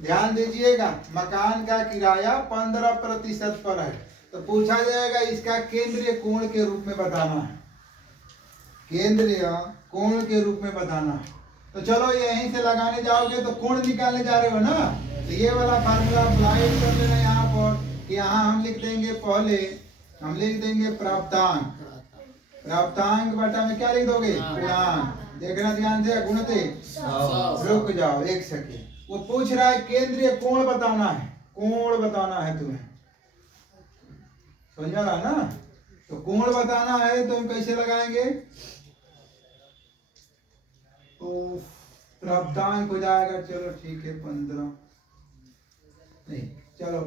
ध्यान दीजिएगा, मकान का किराया 15% पर है, तो पूछा जाएगा इसका केंद्रीय कोण के रूप में बताना है, केंद्रीय कोण के रूप में बताना है। तो चलो यहीं से लगाने जाओगे तो कोण निकालने जा रहे हो ना, तो ये वाला फार्मूला अप्लाई कर लेना यहाँ पर। यहाँ हम लिख देंगे, पहले हम लिख देंगे प्राप्तांक, प्राप्तांक बटा में क्या लिख दोगे, गुणांक। देखना ध्यान से, गुणते। रुक जाओ एक सेकेंड, वो पूछ रहा है केंद्रीय कोण बताना है, कोण बताना है तुम्हें, समझ रहा ना। तो कोण बताना है तो हम कैसे लगाएंगे, तो प्राप्तांक हो जाएगा, चलो ठीक है 15 नहीं, चलो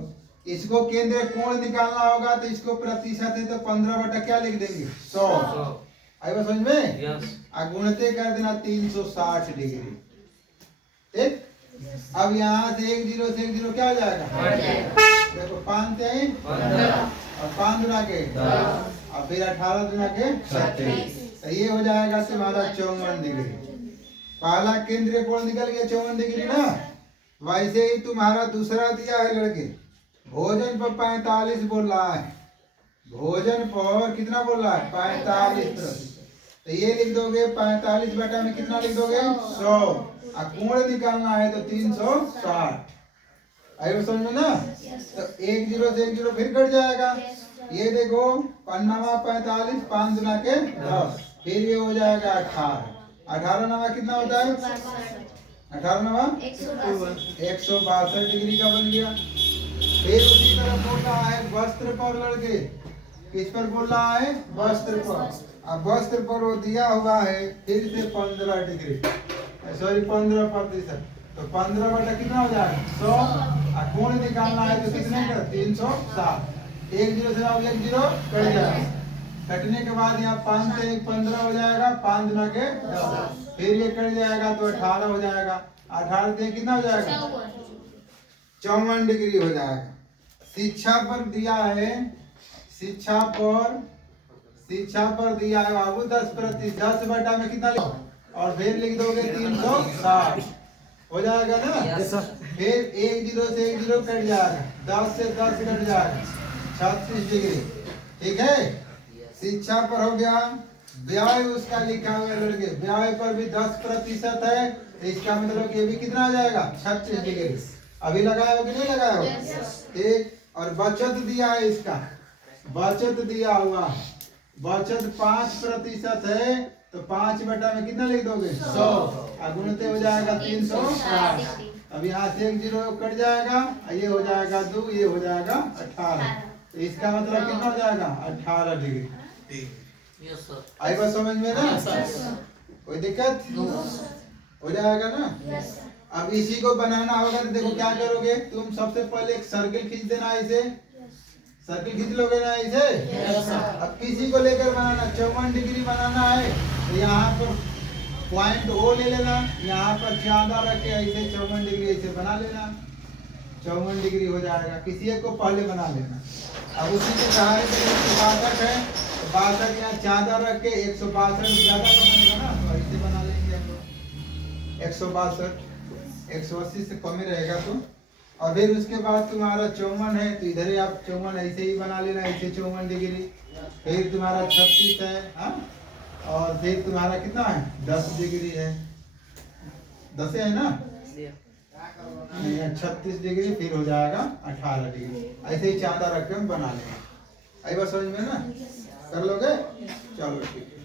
इसको केंद्रीय कोण निकालना होगा तो इसको प्रतिशत है तो 15 बटा क्या लिख देंगे, 100। आई बात समझ में, गुणते कर देना 360 डिग्री। ठीक, अब यहाँ से 1 0 से 1 0 क्या हो जाएगा, देखो 5 से 15 और 5 गुना के 10 और फिर 18 गुना के 36, तो ये हो जाएगा तुम्हारा 54 डिग्री। पहला केंद्रीय कोण निकल गया 54 डिग्री ना। वैसे ही तुम्हारा दूसरा दिया है लड़के, भोजन पर 45 बोल रहा है, भोजन पर कितना बोल रहा है, 45%, तो ये लिख दोगे 45 बटा में कितना लिख दोगे, 100। और कोण निकालना है तो 360। आई समझ में ना। तो 1 0 से 1 0 फिर कट जाएगा, ये देखो 5 45 5 गुना के 10, फिर ये हो जाएगा 18। 18 नवा कितना होता है, 18 नवा 162 डिग्री का बन गया। फिर उसी तरह बोल रहा है वस्त्र पर लड़के, किस पर बोल रहा है, वस्त्र पर। अब वस्त्र पर वो दिया हुआ है फिर से 15 डिग्री, सॉरी 15%, तो 15 बटा कितना हो जाएगा, 100। और कोण निकालना है तो कितने का, 360। 1 0 से अब 1 0 कट जाएगा, कटने के बाद यहाँ 5 से 15 हो जाएगा, 5 गुना के 10, फिर ये कट जाएगा तो 18 हो जाएगा, 18 से कितना हो जाएगा, 54 डिग्री हो जाएगा। शिक्षा पर दिया है, शिक्षा पर दिया है बाबू 10%, 10 बटा में कितना लिखो, और फिर लिख दोगे 360 हो जाएगा ना। फिर 1 0 से 1 0 कट जाएगा, 10 से 10 कट जाएगा, 36 डिग्री। ठीक है, शिक्षा पर हो गया। ब्याह उसका लिखा हुआ है लड़के, ब्याह पर भी 10% है, तो इसका मतलब ये भी कितना आ जाएगा, 36 डिग्री। अभी लगाया हो कि नहीं लगाया हो, ठीक। और बचत दिया है, इसका बचत दिया हुआ है, बचत 5% है, तो 5 बटा में कितना लिख दोगे, 100। और गुणते हो जाएगा 360। अब यहाँ से 1 0 कट जाएगा, ये हो जाएगा 2, ये हो जाएगा 18, तो इसका मतलब कितना हो जाएगा, 18 डिग्री। आई बात समझ में ना, कोई दिक्कत हो जाएगा ना। अब इसी को बनाना होगा तो देखो क्या करोगे तुम, सबसे पहले एक सर्किल खींच देना, ऐसे सर्किल खींच लोगे ना ऐसे। अब किसी को लेकर बनाना, 54 डिग्री बनाना है, तो यहाँ पर पॉइंट ओ ले लेना, यहाँ पर ज्यादा रख के ऐसे 54 डिग्री ऐसे बना लेना, 54 डिग्री हो जाएगा। किसी एक को पहले बना लेना। अब उसी के सहारे से 162 है, तो 62 यहाँ ज्यादा रख के 162 ज्यादा का बनेगा ना, तो ऐसे बना लेंगे हम लोग 162, 180 से कम ही रहेगा तो। और फिर उसके बाद तुम्हारा 54 है, तो इधर ही आप 54 ऐसे ही बना लेना, ऐसे 54 डिग्री। फिर तुम्हारा 36 है, हाँ, और फिर तुम्हारा कितना है, 10 डिग्री है, 10 है ना, 36 डिग्री, फिर हो जाएगा 18 डिग्री। ऐसे ही चांदा रख के हम बना लेंगे। आई बात समझ में ना, कर लोगे, चलो ठीक है।